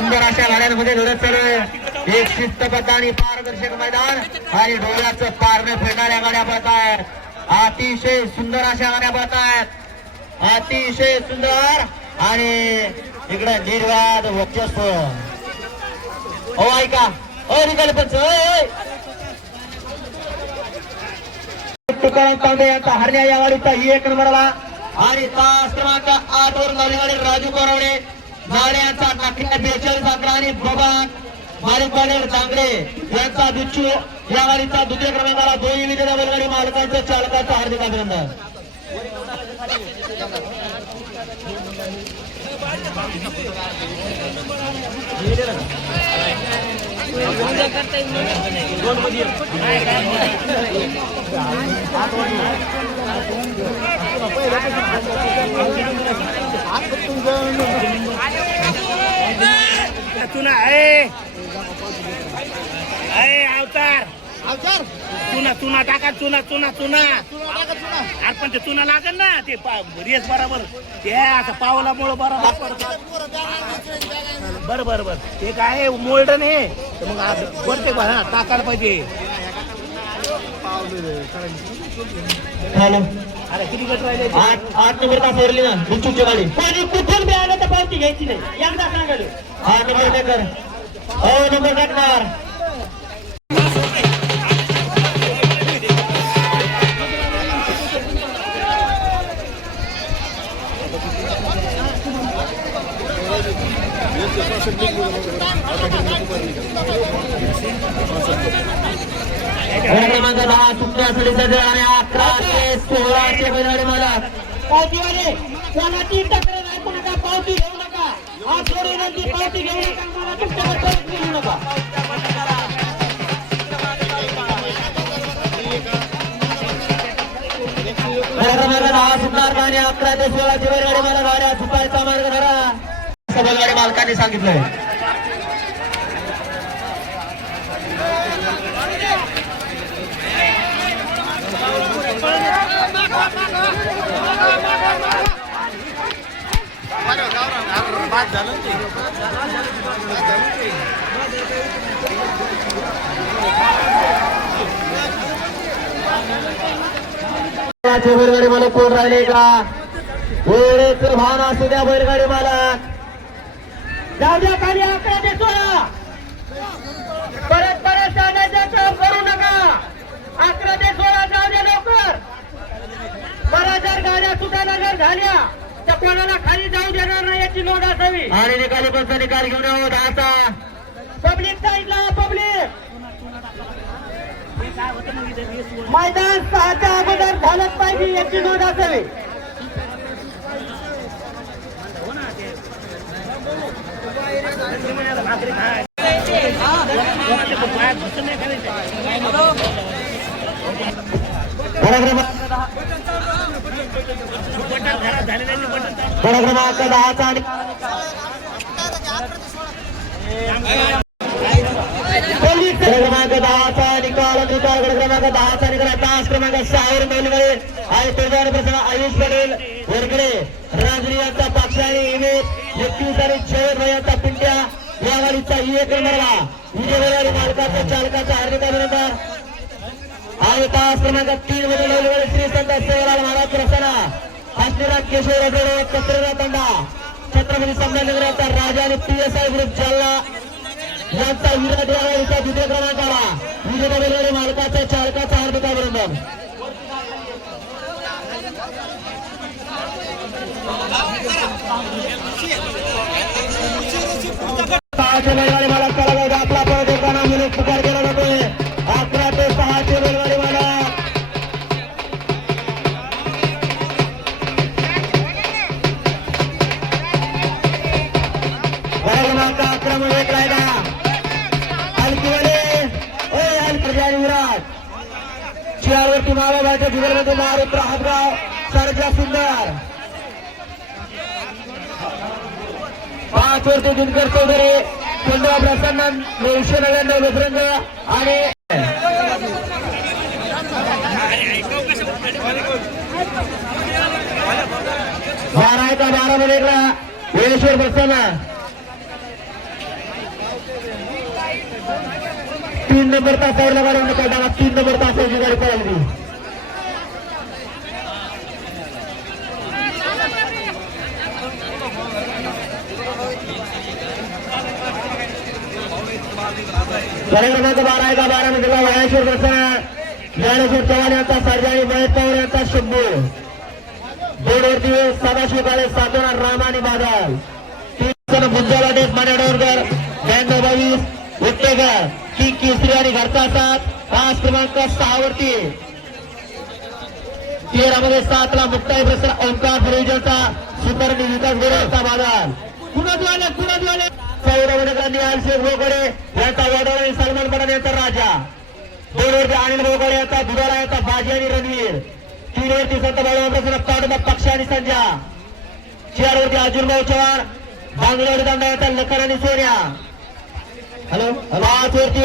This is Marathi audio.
सुंदर अशा गाड्यांमध्ये लढत चालू आहे. एक शिस्तबद्ध आणि पारदर्शक मैदान आणि डोळ्याचं पारणं फिरणाऱ्या गाड्या पडत आहेत. अतिशय सुंदर अशा गाड्या पडत आहेत. अतिशय सुंदर आणि इकडे निर्वाद वर्चस्व हो ऐका. ओ निकाल पंच तुकाराम तांबे यांचा हरण्या या गाडीचा ही एक नंबरला आणि तास क्रमांक आठ वर गाडी राजू कोरवडे. नाळे यांचा नाकड्या बेचाळीस अकरा आणि बबान मालिक बालेर यांचा दुच्चू या गाडीचा दुसऱ्या क्रमांकाला दोन्ही विजेत्या बैलगाडी मालकांचं चालकाचं हार्दिक अभिनंदन. चुना आहे आहे अवतार. अवचार चुना चुना टाका चुना चुना चुना. अरे पण ते चुना लागेल ना ते रेस बरोबर. ते असं पावलामुळं बरोबर. बरं बरं बरं. ते काय मोल्डन तर मग प्रत्येक भा- हा, टाकायला पाहिजे. आठ आठ नंबर का फोरली ना दुच्चूची गाडी. कोणी कुठून बी आलं तर पावती घ्यायची नाही. एकदा सांगाल हा नंबर मेकर हो नंबर टाकणार. क्रमांक दहा सुटण्यासाठी सज्ज आणि अकरा ते सोळाशे बैलगाडी मला. पावतीवाले कोणाची तक्रार पण आता पावती घेऊ नका. हा थोडी नंतर पावती घेऊ नका. मला तुमच्यावर परत घेऊ नका. क्रमांक दहा सुटणार आणि अकरा ते सोळाशे बैलगाडी मला. गाड्या सुटायचा मार्ग धरा. बैलगाडी मालकांनी सांगितलंय. बैलगाडी बैलगाडी मला कोण राहिले का? वेळेचं भान असू द्या बैलगाडी मला जाऊ द्या खाली अकरा ते सोळा परत परत जाण्याचं काम करू नका अकरा ते सोळा जाऊ द्या लवकर बऱ्याच जर गाड्या सुटायला जर झाल्या. तर कोणाला खाली जाऊ देणार नाही याची नोंद असावी. आणि निकाली पंच निकाल घेऊन येऊ दहाचा. पब्लिक साईडला पब्लिक. मैदान सहाच्या अगोदर झालंच पाहिजे याची नोंद असावी. क्रमांक बडा क्रमांक दहाचा आणि क्रमांक दहाचा निकाल निकाल गड क्रमांक दहाचा निकाल तास क्रमांक सहावर मेलवळे आणि त्याच्यावर प्रसन्न आयुष पटेल. वरकडे राजनी यांचा पक्ष इमेज एकवीस आणि शेवट यांचा पिंट्या. या गाडीचा एक नंबरला विजय बैलगाडी मालकाचा चालकाचा हार्दिक अभिनंदन. आणि तास क्रमांक तीन मध्ये मेलवळे श्री संत सेवालाल महाराज प्रसन्न. हसनीराज केशव रजोडे कचरेला तंडा छत्रपती संभाजीनगराचा राजा आणि P S I group Jalna यांचा विराट यावेळीचा द्वितीय क्रमांकाला विजेता बैलगाडी मालकाच्या चालकाचा हार्दिक अभिनंदन सहाशे चियारवरती मावा बायच्या जिल्ह्यामध्ये महारुद्र हातगाव सरजा सुंदर. पाच वरती दिनकर चौधरी पंधरा प्रसन्न नऊशे नव्याण्णव बजरंग आणि बारा एका बारा मध्ये एकला. वेळेश्वर प्रसन्न नंबर तासावर गाडी निकाल टाका तीन नंबर तासावरची गाडी पळाली गाडी क्रमांक बारा आहे का बारा मिनिटला वयाश्वर दर्शन ज्ञानेश्वर चव्हाण यांचा सर्जा आणि महेश पवार यांचा शंभू। दोनवरती सदाशिव काळे सातोरा राम आणि बादल। तीन बुद्धा वाटेत मान्यवरकर ब्याण्णव बावीस उत्तेकर ती केसरी आणि घरचा सात. पाच क्रमांक सहावरती. तेरा मध्ये सात ला मुक्ताई प्रसन्न ओंकार फरेजनचा सुपर विकास गोरेचा बाजार कुणा द्वारे कुणा द्वारे सौरभ निहाल शेख भोगडे याचा वडोळ आणि सलमान पठाण याचा राजा. दोन वरती अनिल भोगडे याचा दुधाला याचा बाजी आणि रणवीर. तीन वरती संत बाळाराम प्रसन्न पक्ष आणि संजा चार वरती अर्जुन भाऊ चव्हाण बांगलोर दंडा याचा लखन आणि सोन्या. हॅलो पाच वरती